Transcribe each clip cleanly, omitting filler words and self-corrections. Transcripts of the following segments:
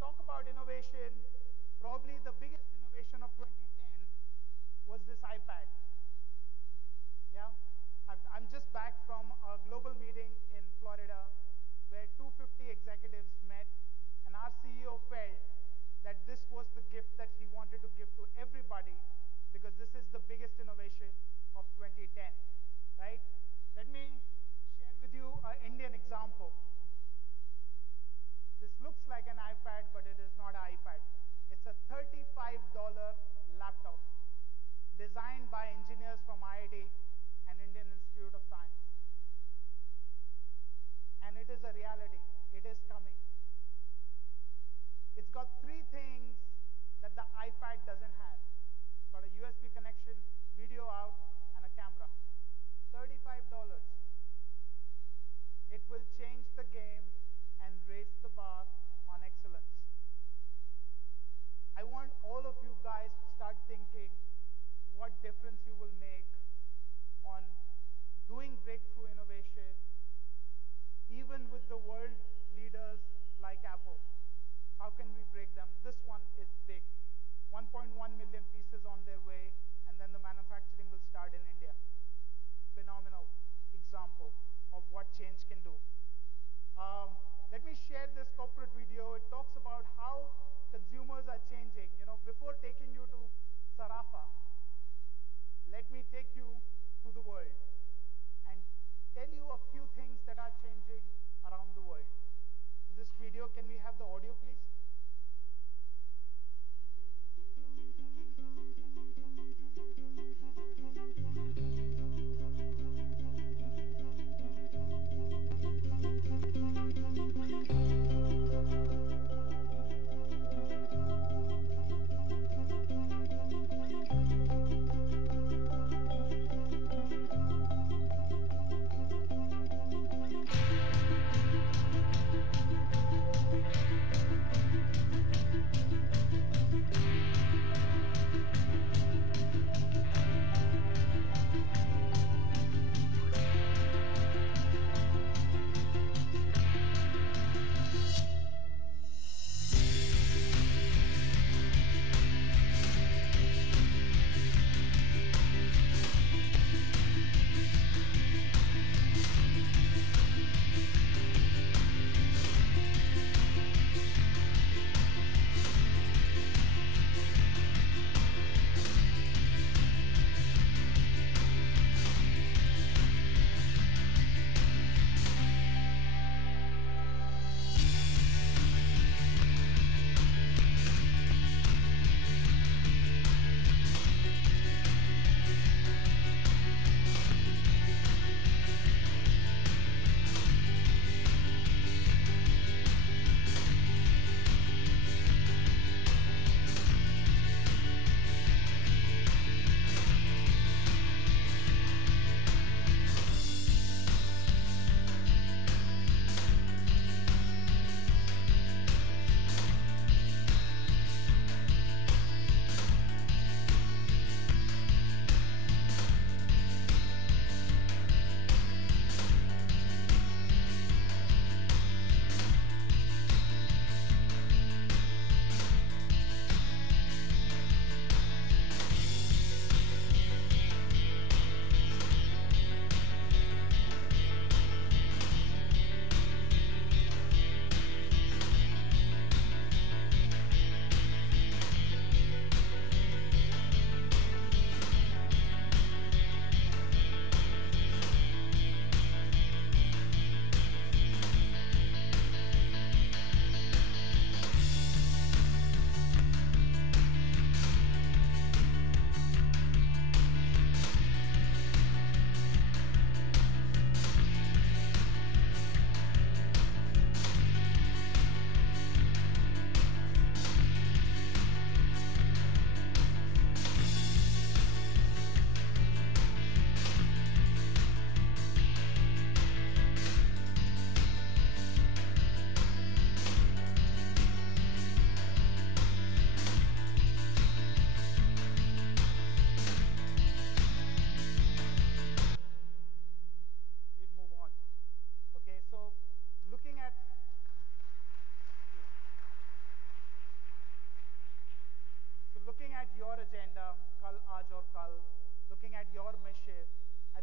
talk about innovation, probably the biggest innovation of 2010 was this iPad. Yeah, I'm just back from a global meeting in Florida where 250 executives met, and our CEO felt that this was the gift that he wanted to give to everybody because this is the biggest innovation of 2010, right? Let me share with you an Indian example. This looks like an iPad, but it is not an iPad. It's a $35 laptop designed by engineers from IIT and Indian Institute of Science. And it is a reality. It is coming. It's got 3 things that the iPad doesn't have. It's got a USB connection, video out, and a camera. $35. It will change the game and raise the bar on excellence. I want all of you guys to start thinking what difference you will make on doing breakthrough innovation, even with the world leaders like Apple. How can we break them? This one is big. 1.1 million pieces on their way, and then the manufacturing will start in India. Phenomenal example of what change can do. Let me share this corporate video. It talks about how consumers are changing. You know, before taking you to Sarafa, let me take you to the world and tell you a few things that are changing around the world. So this video, can we have the audio, please?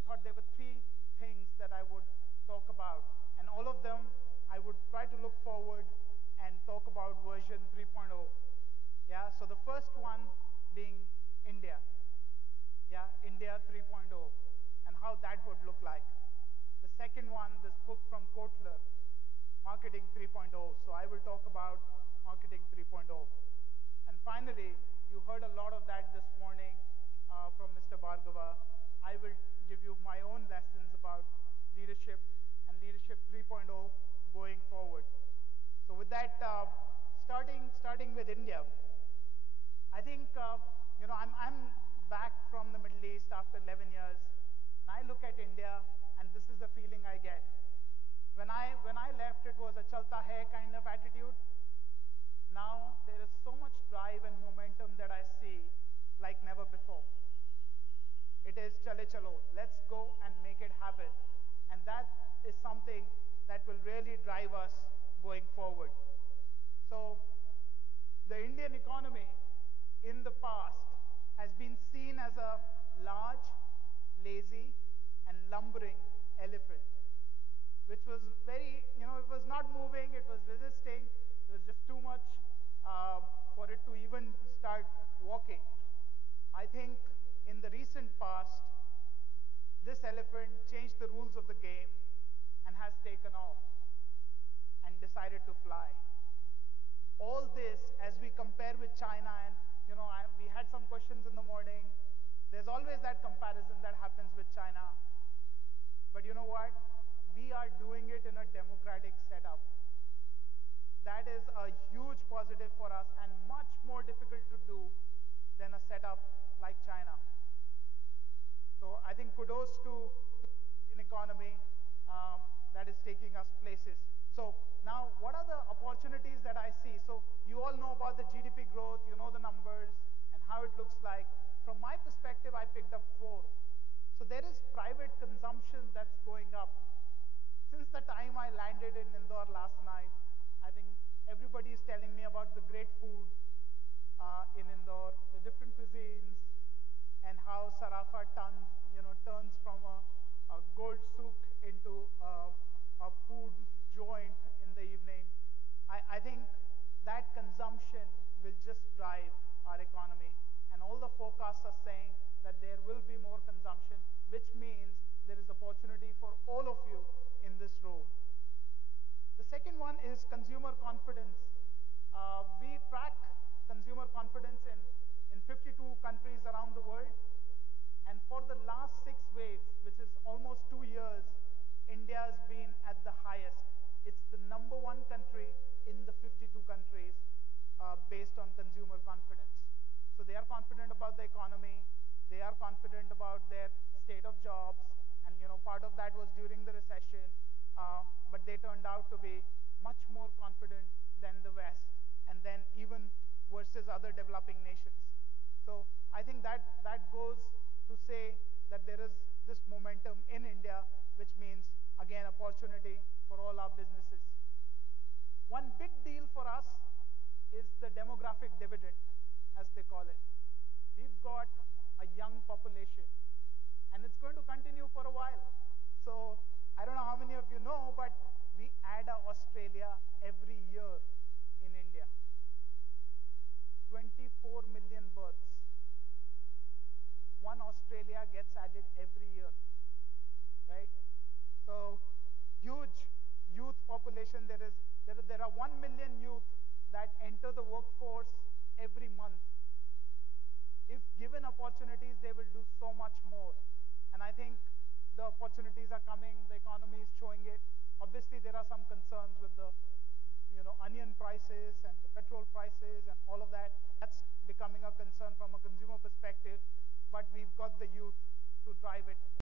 thought there were three things that I would talk about. And all of them, I would try to look forward and talk about version 3.0. Yeah, so the first one being India. Yeah, India 3.0 and how that would look like. The second one, this book from Kotler, Marketing 3.0. So I will talk about Marketing 3.0. And finally, you heard a lot of that this morning from Mr. Bhargava. I will give you my own lessons about leadership and leadership 3.0 going forward. So with that, starting with India, I think I'm back from the Middle East after 11 years, and I look at India, and this is the feeling I get. When I left, it was a chalta hai kind of attitude. Now there is so much drive and momentum that I see like never before. It is chale chalo, let's go and make it happen. And that is something that will really drive us going forward. So the Indian economy in the past has been seen as a large, lazy, and lumbering elephant, which was very, it was not moving, it was resisting, it was just too much for it to even start walking. I think in the recent past, this elephant changed the rules of the game and has taken off and decided to fly. All this as we compare with China, and we had some questions in the morning. There's always that comparison that happens with China. But you know what? We are doing it in a democratic setup. That is a huge positive for us and much more difficult to do than a setup like China. So I think kudos to the Indian economy that is taking us places. So now, what are the opportunities that I see? So you all know about the GDP growth, you know the numbers and how it looks like. From my perspective, I picked up 4. So there is private consumption that's going up. Since the time I landed in Indore last night, I think everybody is telling me about the great food in Indore, the different cuisines, and how Sarafa turns from a gold souk into a food joint in the evening. I think that consumption will just drive our economy. And all the forecasts are saying that there will be more consumption, which means there is opportunity for all of you in this row. The second one is consumer confidence. We track consumer confidence in 52 countries around the world. And for the last 6 waves, which is almost 2 years, India has been at the highest. It's the #1 country in the 52 countries based on consumer confidence. So they are confident about the economy. They are confident about their state of jobs. And part of that was during the recession. But they turned out to be much more confident than the West, and then even versus other developing nations. So I think that goes to say that there is this momentum in India, which means, again, opportunity for all our businesses. One big deal for us is the demographic dividend, as they call it. We've got a young population, and it's going to continue for a while. So I don't know how many of you know, but we add Australia every year in India. 24 million births. One Australia gets added every year, right? So huge youth population. There are 1 million youth that enter the workforce every month. If given opportunities, they will do so much more. And I think the opportunities are coming. The economy is showing it. Obviously, there are some concerns with the onion prices and the petrol prices and all of that. That's becoming a concern from a consumer perspective, but we've got the youth to drive it.